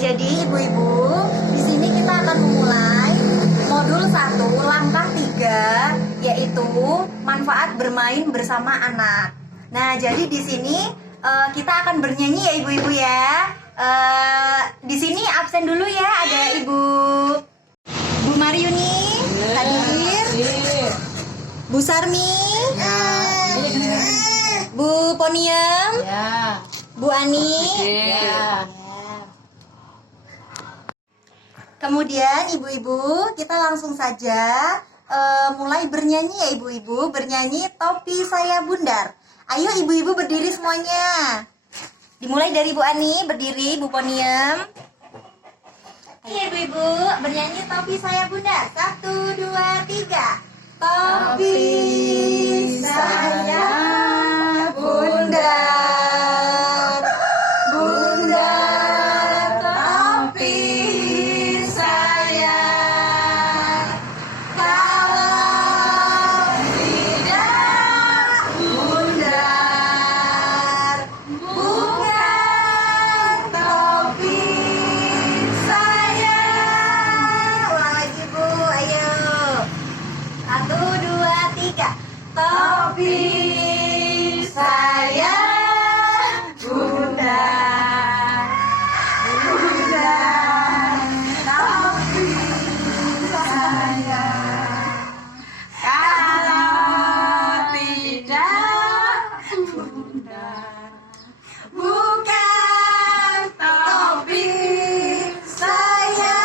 Jadi ibu-ibu, di sini kita akan memulai modul 1 langkah 3, yaitu manfaat bermain bersama anak. Nah, jadi di sini kita akan bernyanyi ya ibu-ibu ya. Di sini absen dulu ya, ada Ibu Maryuni hadir, Bu Sarmi, Bu Poniem, Bu Ani. Kemudian ibu-ibu, kita langsung saja mulai bernyanyi ya ibu-ibu, bernyanyi Topi Saya Bundar. Ayo ibu-ibu berdiri semuanya. Dimulai dari Bu Ani, berdiri, Bu Poniem. Ayo ibu-ibu, bernyanyi Topi Saya Bundar. 1, 2, 3. Topi saya bundar, bundar topi saya. Kalau tidak bundar, bukan topi saya. Ulang lagi Bu, ayo. 1, 2, 3. Topi saya bundar, bundar topi saya. Kalau tidak bundar, bukan topi saya.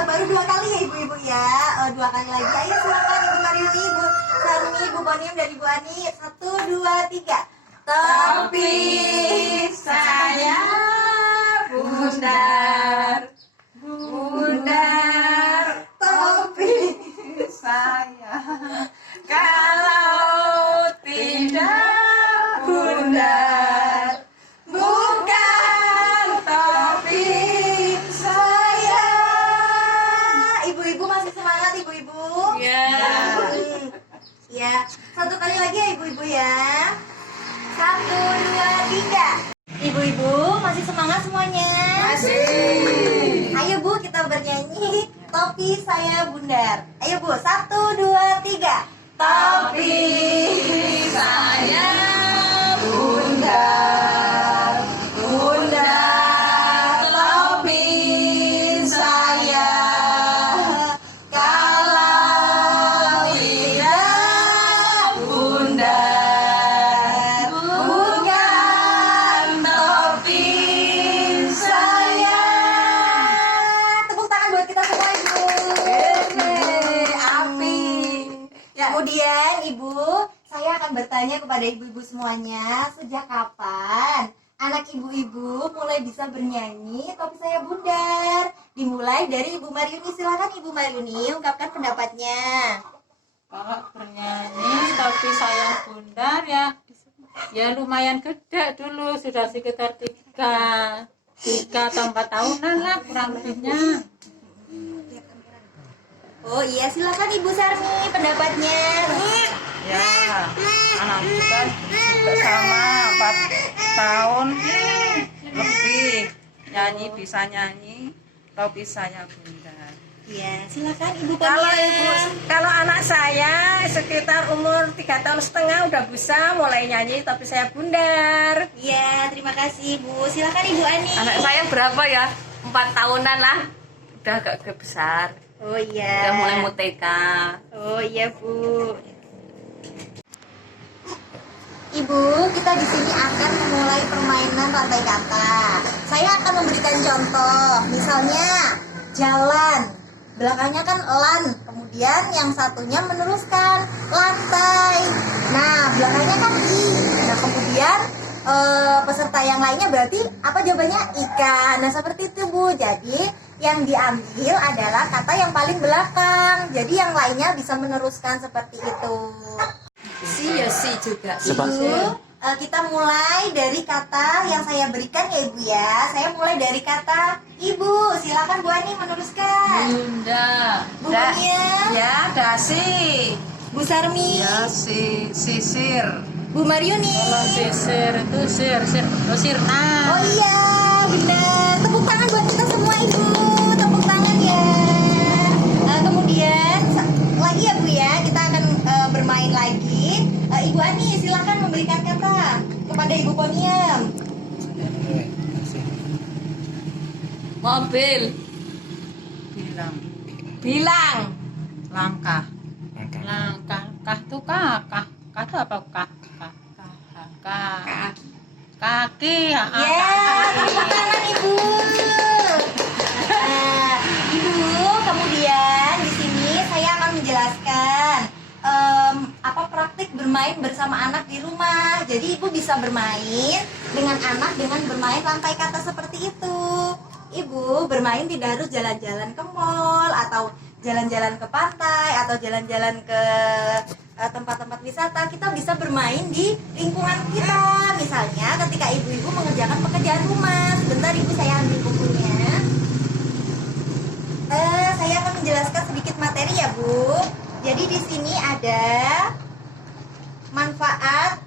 Baru 2 kali ya ibu-ibu ya. 2 kali lagi. Ayo silakan Ibu Maryuni, Bu Sarmi, Bu Poniem dan Ibu Ani. 1, 2, 3. Topi saya bundar, bundar topi saya. Kalau tidak bundar, bukan topi saya. Ibu-ibu masih semangat ibu-ibu? Ya. Ya. 1 kali lagi ya ibu-ibu ya. 1, 2, 3. Ibu-ibu masih semangat semuanya? Masih. Ayo Bu, kita bernyanyi Topi Saya Bundar. Ayo Bu, 1, 2, 3. Topi saya bundar, bundar topi saya. Kalau tidak bundar, bukan topi saya. Tepuk tangan buat kita semua ibu. Api. Ya, kemudian ibu, saya akan bertanya kepada ibu-ibu semuanya, sejak kapan anak ibu-ibu mulai bisa bernyanyi Topi Saya Bundar? Dimulai dari Ibu Maryuni. Silakan Ibu Maryuni ungkapkan pendapatnya. Kalau bernyanyi Topi Saya Bundar ya lumayan gede dulu, sudah sekitar 3 atau 4 tahunan lah kurang lebihnya. Oh iya, silakan Ibu Sarmi pendapatnya. Ya, anak juga sama 4 tahun lebih bisa nyanyi Topi Saya Bundar. Iya, silakan Ibu Kalau anak saya sekitar umur 3,5 tahun udah bisa mulai nyanyi Topi Saya Bundar. Iya, terima kasih Bu. Silakan Ibu Ani. Anak saya berapa ya? 4 tahunan lah. Udah agak besar. Oh iya. Udah mulai mau TK. Oh iya Bu. Ibu, kita di sini akan memulai permainan rantai kata. Saya akan memberikan contoh. Misalnya jalan, belakangnya kan lan, kemudian yang satunya meneruskan lantai. Nah, belakangnya kan i. Nah, kemudian peserta yang lainnya berarti apa jawabannya? Ikan. Nah, seperti itu Bu. Jadi yang diambil adalah kata yang paling belakang. Jadi yang lainnya bisa meneruskan seperti itu. Si ya si juga. Ibu, kita mulai dari kata yang saya berikan ya Ibu ya. Saya mulai dari kata Ibu. Silakan Bu Ani meneruskan. Bunda. Bu Mia, Ya, dasi. Bu Sarmi, Ya, sisir. Bu Maryuni. Kalau sisir itu sirna. Oh iya, benar. Tepuk tangan buat kita semua Ibu. Tepuk tangan ya. Kemudian lagi ya Bu ya, kita akan bermain lagi. Ibu Ani silakan memberikan kata kepada Ibu Poniam. Mobil. Bilang. Langkah. Kah tuh kakah. Kah tuh apa kah? Kaki. Ya, tepuk tangan Ibu. Nah, Ibu, kemudian di sini saya akan menjelaskan apa praktik bermain bersama anak di rumah. Jadi Ibu bisa bermain dengan anak dengan bermain rantai kata seperti itu. Ibu bermain tidak harus jalan-jalan ke mall atau jalan-jalan ke pantai atau jalan-jalan ke tempat-tempat wisata. Kita bisa bermain di lingkungan kita. Misalnya ketika ibu-ibu mengerjakan pekerjaan rumah. Sebentar Ibu, saya ambil bukunya. Saya akan menjelaskan sedikit materi ya Bu. Jadi di sini ada manfaat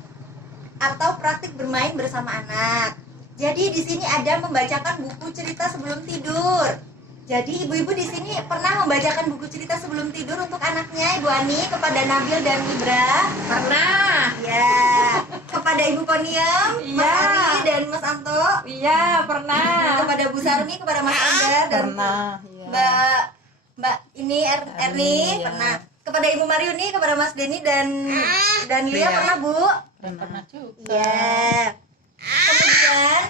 atau praktik bermain bersama anak. Jadi di sini ada membacakan buku cerita sebelum tidur. Jadi ibu-ibu di sini pernah membacakan buku cerita sebelum tidur untuk anaknya Ibu Ani kepada Nabil dan Ibra? Pernah. Ya. Kepada Ibu Poniam, Mas Iya. Ari dan Mas Anto? Iya, pernah. Kepada Bu Sarmi, kepada Mas Angga dan Mbak ini Erni pernah. Kepada Ibu Maryuni, kepada Mas Denny dan Lia pernah Bu? Pernah juga. Ya. Kemudian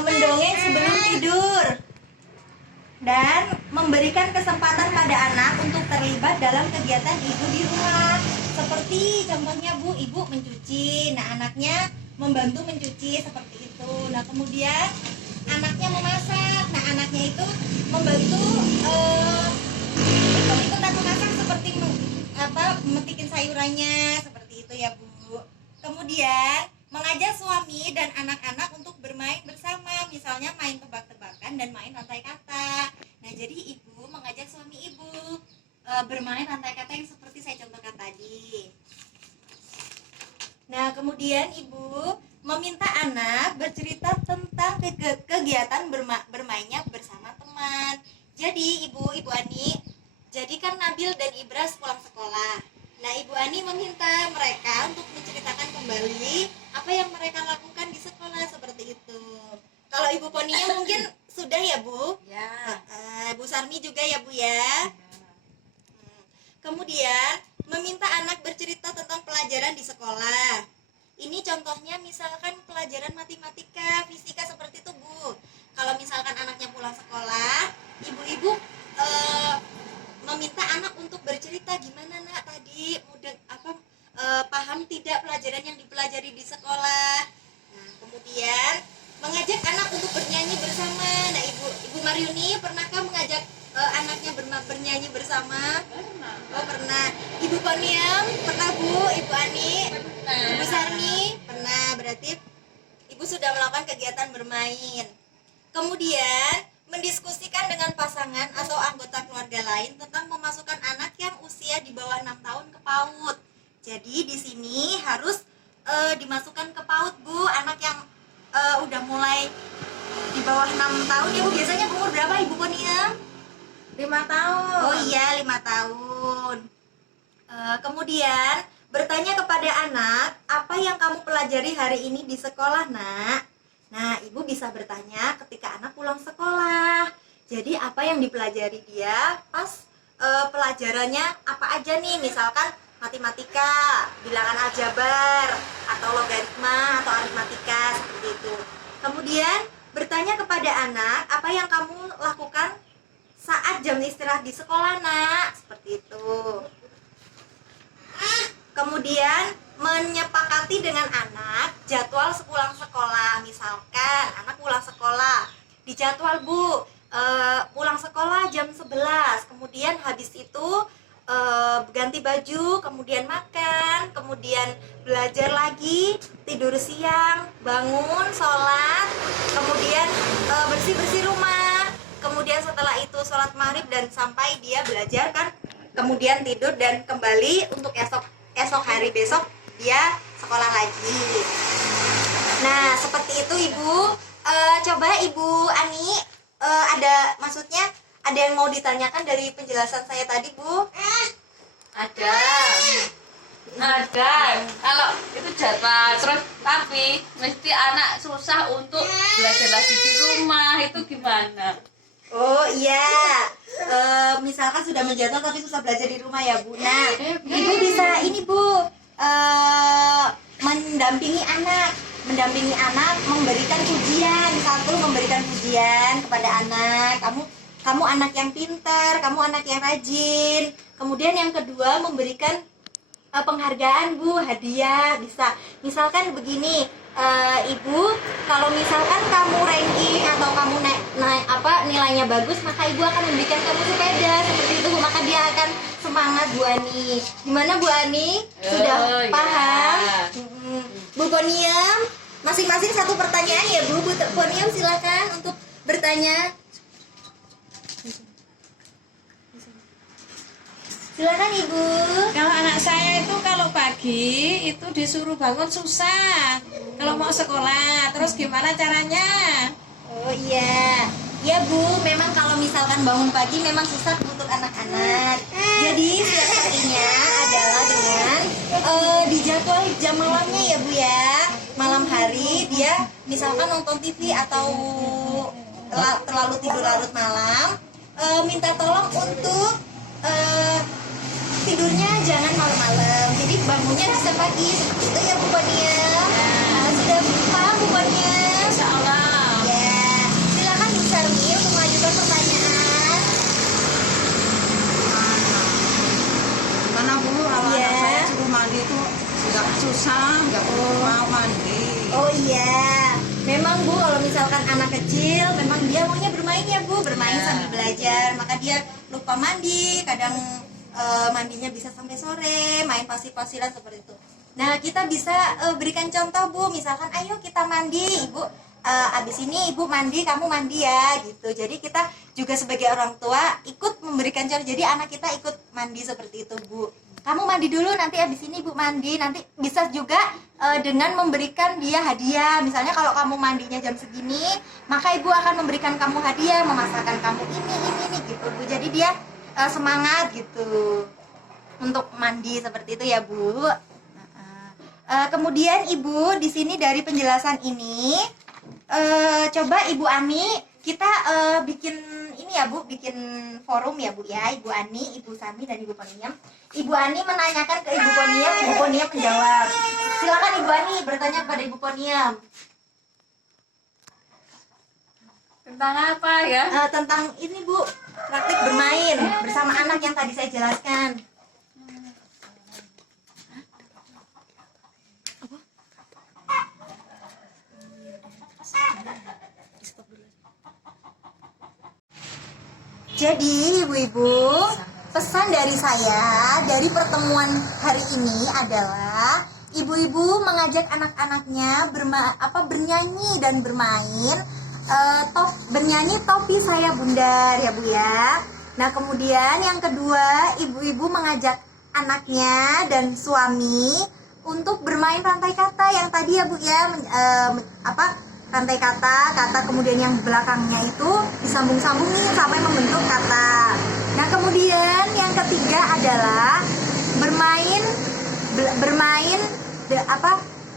mendongeng sebelum tidur dan memberikan kesempatan pada anak untuk terlibat dalam kegiatan ibu di rumah. Seperti contohnya Bu, ibu mencuci, nah anaknya membantu mencuci seperti itu. Nah kemudian anaknya memasak, nah anaknya itu membantu ikut-ikutan memasak seperti memetikin sayurannya seperti itu ya Bu. Kemudian mengajak suami dan anak-anak untuk bermain bersama, misalnya main tebak-tebakan dan main rantai kata. Nah jadi ibu mengajak suami ibu bermain rantai kata yang seperti saya contohkan tadi. Nah kemudian ibu meminta anak bercerita tentang kegiatan bermainnya bersama teman. Jadi ibu Ani, jadi kan Nabil dan Ibra pulang sekolah. Nah, Ibu Ani meminta mereka untuk menceritakan kembali apa yang mereka lakukan di sekolah seperti itu. Kalau Ibu Poninya mungkin sudah ya Bu? Ya. Bu Sarmi juga ya Bu ya? Kemudian meminta anak bercerita tentang pelajaran di sekolah. Ini contohnya misalkan pelajaran matematika, fisika seperti itu Bu. Kalau misalkan anaknya pulang sekolah, ibu-ibu meminta anak untuk bercerita gimana nak tadi mudah paham tidak pelajaran yang dipelajari di sekolah. Nah kemudian mengajak anak untuk bernyanyi bersama. Nah ibu Maryuni pernahkah mengajak anaknya bernyanyi bersama? Pernah. Oh pernah. Ibu Poniam pernah Bu? Ibu Ani? Ibu Sarmi pernah. Berarti ibu sudah melakukan kegiatan bermain. Kemudian mendiskusikan dengan pasangan atau anggota keluarga lain tentang memasukkan anak yang usia di bawah 6 tahun ke PAUD. Jadi di sini harus dimasukkan ke PAUD Bu, anak yang udah mulai di bawah 6 tahun ya Bu. Biasanya umur berapa Ibu Ponia? 5 tahun. Oh iya 5 tahun. Kemudian bertanya kepada anak, apa yang kamu pelajari hari ini di sekolah nak? Nah, ibu bisa bertanya ketika anak pulang sekolah. Jadi apa yang dipelajari dia pas pelajarannya apa aja nih? Misalkan matematika, bilangan aljabar, atau logaritma, atau aritmatika seperti itu. Kemudian bertanya kepada anak, apa yang kamu lakukan saat jam istirahat di sekolah nak? Seperti itu. Kemudian menyepakati dengan anak jadwal sepulang sekolah. Misalkan anak pulang sekolah dijadwal Bu, pulang sekolah jam 11, kemudian habis itu ganti baju, kemudian makan, kemudian belajar lagi, tidur siang. bersih-bersih rumah. Kemudian setelah itu sholat maghrib dan sampai dia belajar kan, kemudian tidur dan kembali untuk esok hari besok dia sekolah lagi. Nah seperti itu Ibu. Coba Ibu Ani, maksudnya ada yang mau ditanyakan dari penjelasan saya tadi Bu? Ada. Kalau itu jadwal terus tapi mesti anak susah untuk belajar lagi di rumah, itu gimana? Oh iya, misalkan sudah menjadwal tapi susah belajar di rumah ya Bu. Nah, Ibu bisa ini Bu, mendampingi anak, memberikan pujian. Satu, memberikan pujian kepada anak. Kamu anak yang pintar, kamu anak yang rajin. Kemudian yang kedua, memberikan penghargaan Bu, hadiah bisa. Misalkan begini, Ibu, kalau misalkan kamu ranking atau kamu nilainya bagus, maka Ibu akan memberikan kamu sepeda seperti itu Bu. Maka dia akan semangat Bu Ani. Gimana Bu Ani? Sudah paham? Bu Poniam, masing-masing satu pertanyaan ya Bu. Bu Poniam silakan untuk bertanya. Silakan Ibu. Kalau anak saya itu kalau pagi itu disuruh bangun susah. Kalau mau sekolah, terus gimana caranya? Oh iya. Ya Bu, memang kalau misalkan bangun pagi memang susah untuk anak-anak. Jadi siasatinya adalah dengan dijadwal jam malamnya ya Bu ya. Malam hari dia misalkan nonton TV atau terlalu tidur larut malam, minta tolong untuk tidurnya jangan malam-malam, jadi bangunnya bisa pagi seperti itu ya Bu Pania. Nah, sudah paham Bu Pania? Insya Allah. Ya, silakan Bu Sarmi untuk mengajukan pertanyaan. Mana Bu, kalau Iya. anak saya suruh mandi itu nggak susah, nggak mau mandi. Oh iya, memang Bu kalau misalkan anak kecil memang dia maunya bermain ya Bu, bermain sambil belajar, maka dia lupa mandi, kadang mandinya bisa sampai sore, main pasir-pasiran seperti itu. Nah kita bisa berikan contoh Bu, misalkan ayo kita mandi, Ibu abis ini Ibu mandi, kamu mandi ya gitu. Jadi kita juga sebagai orang tua ikut memberikan contoh, jadi anak kita ikut mandi seperti itu Bu. Kamu mandi dulu, nanti abis ini Ibu mandi. Nanti bisa juga dengan memberikan dia hadiah. Misalnya kalau kamu mandinya jam segini, maka Ibu akan memberikan kamu hadiah, memasakkan kamu ini gitu Bu. Jadi dia semangat gitu untuk mandi seperti itu ya Bu. Kemudian Ibu di sini dari penjelasan ini, coba Ibu Ani kita bikin ini ya Bu, bikin forum ya Bu ya. Ibu Ani, Ibu Sami dan Ibu Poniam. Ibu Ani menanyakan ke Ibu Poniam, Ibu Poniam menjawab. Silakan Ibu Ani bertanya kepada Ibu Poniam. Tentang apa ya? Tentang ini Bu, praktik bermain bersama anak yang tadi saya jelaskan. Jadi ibu-ibu, pesan dari saya dari pertemuan hari ini adalah ibu-ibu mengajak anak-anaknya bernyanyi dan bermain, bernyanyi Topi Saya Bundar ya Bu ya. Nah kemudian yang kedua, ibu-ibu mengajak anaknya dan suami untuk bermain rantai kata yang tadi ya Bu ya, rantai kata kemudian yang belakangnya itu disambung-sambungin sampai membentuk kata. Nah kemudian yang ketiga adalah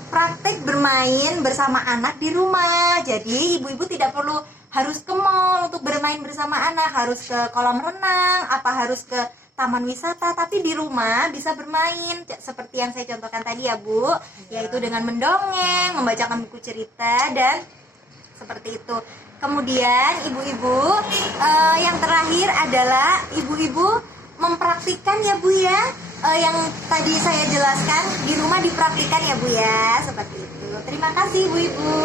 praktik bermain bersama anak di rumah. Jadi ibu-ibu tidak perlu harus ke mall untuk bermain bersama anak, harus ke kolam renang, harus ke taman wisata, tapi di rumah bisa bermain seperti yang saya contohkan tadi ya Bu, yaitu dengan mendongeng, membacakan buku cerita dan seperti itu. Kemudian ibu-ibu, yang terakhir adalah ibu-ibu mempraktikkan ya Bu ya, yang tadi saya jelaskan di rumah dipraktikkan ya Bu ya, seperti itu. Terima kasih ibu-ibu.